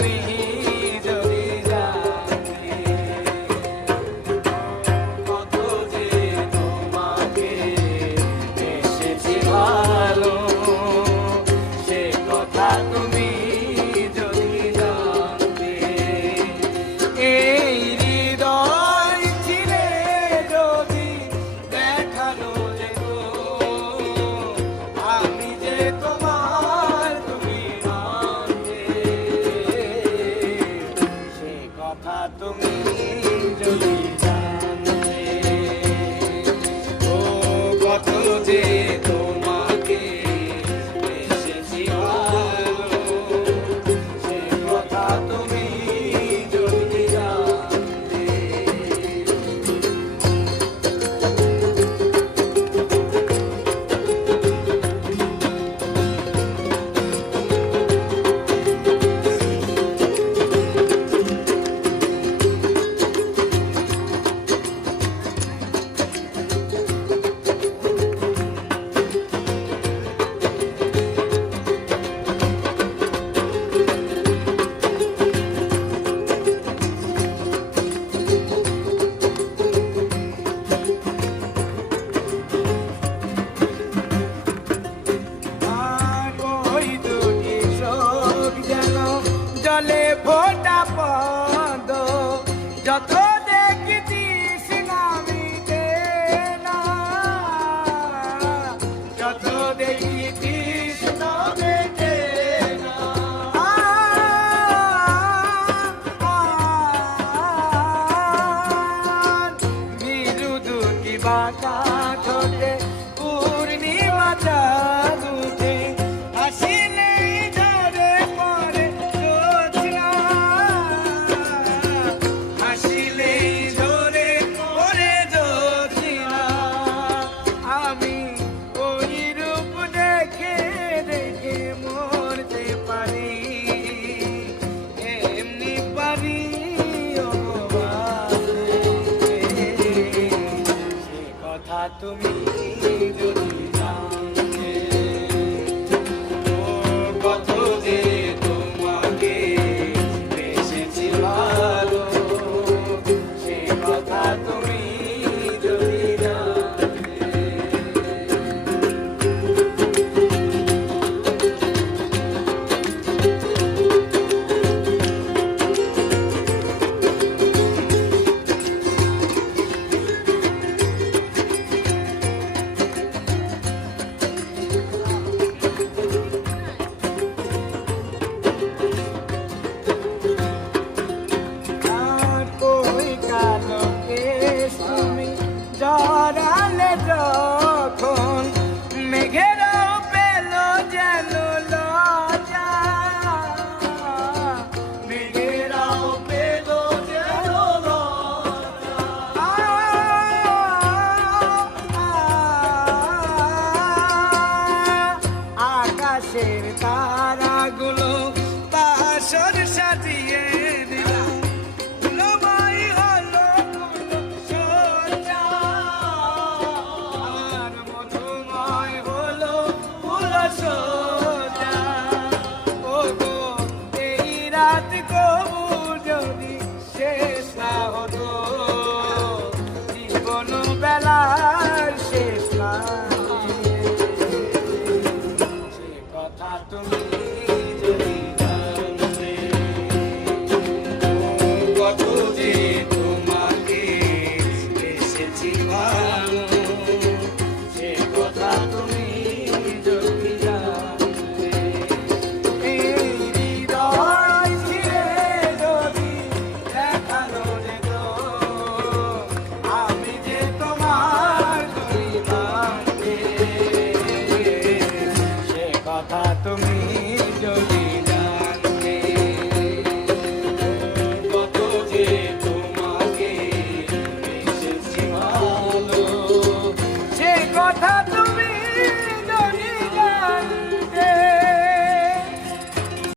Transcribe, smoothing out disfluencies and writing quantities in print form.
তুমি যদি জানতে, কত যে তোমাকে এসেছি ভালো, সে কথা তুমি যদি জানতে। এই হৃদয় ছিলে যদি দেখানো যেত আমি যে তোমার, তুমি জানতে, সে কথা তুমি যদি জানতে। ও কত যে তোমাকে এসেছি ভালো, সে কথা তুমি যদি জানতে। আর ওই দুটি চোখ যেন জলে ফোটা পদ, যত দেখিতিস নামিতে না, যত দেখিতিস নামিতে না। ভীরু দুটি বাঁকা ঠোঁটে পূর্ণিমা চাঁদ উঠে, হাসিলেই ঝরে পড়ে জ্যোৎস্না, হাসিলেই ঝরে পড়ে জ্যোৎস্না। আমি ওই রূপ দেখে দেখে মরতে পারি, এমনি পারি ও বাঁচতে, সে কথা তুমি যদি জানতে। ও কত যে তোমাকে বেসেছি ভালো, সে কথা তুমি যদি জানতে। আর ওই কালো কেশ তুমি জড়ালে যখন, মেঘেরাও পেল যেন লজ্জা, মেঘেরাও পেল যেন লজ্জা। আকাশের তারাগুলো বাসর সাজিয়ে দিল, ফুলময় হলো সজ্জা, আর মধুময় হলো ফুল সজ্জা। ও গো এই রাত গো